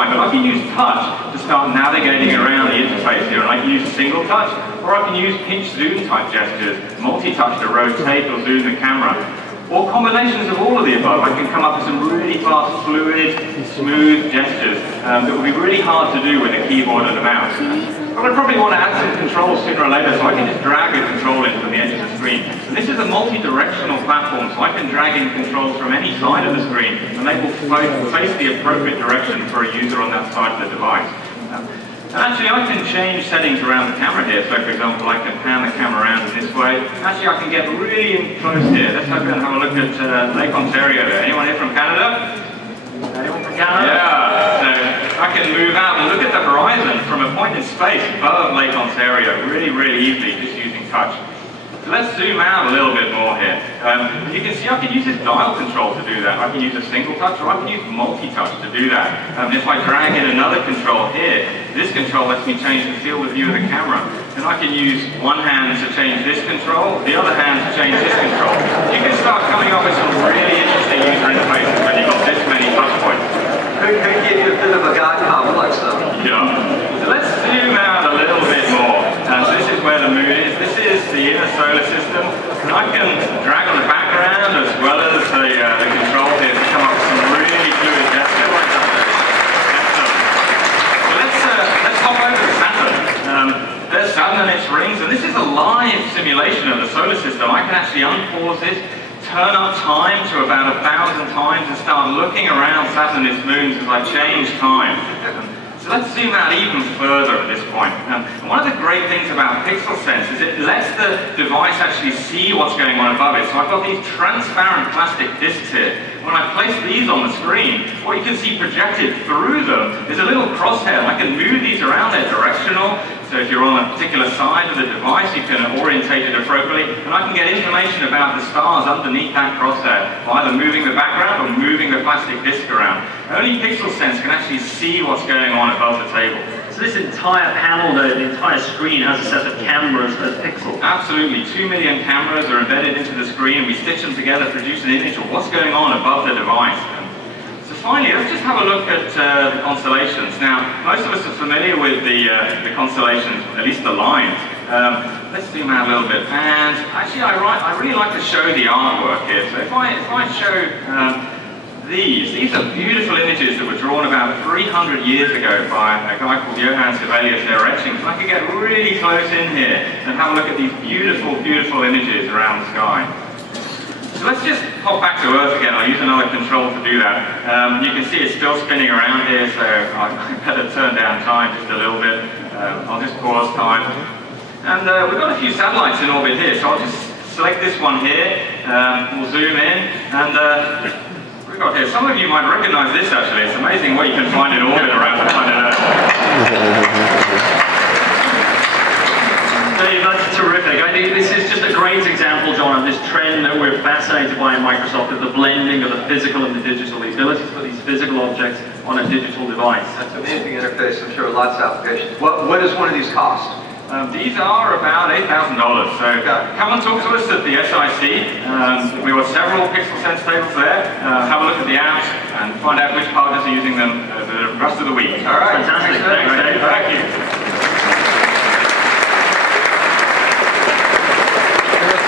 fine, but I can use touch to start navigating around the interface here, and I can use single touch, or I can use pinch zoom type gestures, multi-touch to rotate or zoom the camera, or combinations of all of the above. I can come up with some really fast, fluid, smooth gestures that would be really hard to do with a keyboard and a mouse. But I probably want to add some controls sooner or later, so I can just drag a control in from the edge of the screen. And this is a multi-directional platform, so I can drag in controls from any side of the screen, and they will face the appropriate direction for a user on that side of the device. And actually, I can change settings around the camera here. So, for example, I can pan the camera around in this way. Actually, I can get really in close here. Let's go and have a look at Lake Ontario there. Anyone here from Canada? Anyone from Canada? Yeah. So I can move out and look at the horizon from a point in space above Lake Ontario really, really easily just using touch. So let's zoom out a little bit more here. You can see I can use this dial control to do that. I can use a single touch, or I can use multi-touch to do that. If I drag in another control here, this control lets me change the field of view of the camera. And I can use one hand to change this control, the other hand to change this control. You can start coming up with some really interesting user interfaces when you've got this many touch points. Could give you a bit of a God complex, though. Yeah. So let's zoom out a little bit more. So this is where the moon is. This is the inner solar system. And I can drag on the background as well as the control here to come up with some really fluid gestures like that. Excellent. So let's hop over to Saturn. There's Saturn and its rings, and this is a live simulation of the solar system. I can actually unpause this, turn up time to about 1,000 times, and start looking around Saturn and its moons as I change time. So let's zoom out even further at this point. And one of the great things about Pixel Sense is it lets the device actually see what's going on above it. So I've got these transparent plastic discs here. When I place these on the screen, what you can see projected through them is a little crosshair. I can move these around, they're directional. So if you're on a particular side of the device, you can orientate it appropriately, and I can get information about the stars underneath that crosshair by either moving the background or moving the plastic disc around. Only Pixel Sense can actually see what's going on above the table. So this entire panel, the entire screen, has a set of cameras as pixels? Absolutely. 2 million cameras are embedded into the screen, and we stitch them together, produce an image of what's going on above the device. So finally, let's just have a look at the constellations. Now, most of us are familiar with the constellations, at least the lines. Let's zoom out a little bit. And actually, I really like to show the artwork here. So if I show these are beautiful images that were drawn about 300 years ago by a guy called Johann Sibelius. They're etchings. And I could get really close in here and have a look at these beautiful, beautiful images around the sky. So let's just hop back to Earth again. I'll use another control to do that. You can see it's still spinning around here, so I better turn down time just a little bit. I'll just pause time. And we've got a few satellites in orbit here, so I'll just select this one here. We'll zoom in, and we've got here. Some of you might recognize this actually. It's amazing what you can find in orbit around the planet Earth. Dave, that's terrific. I think this is just a great example, John, of this trend that we're fascinated by in Microsoft, of the blending of the physical and the digital, the ability to put these physical objects on a digital device. That's an amazing interface. I'm sure lots of applications. What does one of these cost? These are about $8,000. So come and talk to us at the SIC. We've got several Pixel Sense tables there. Have a look at the apps and find out which partners are using them the rest of the week. All right. Fantastic. Thanks, Dave. Thank you.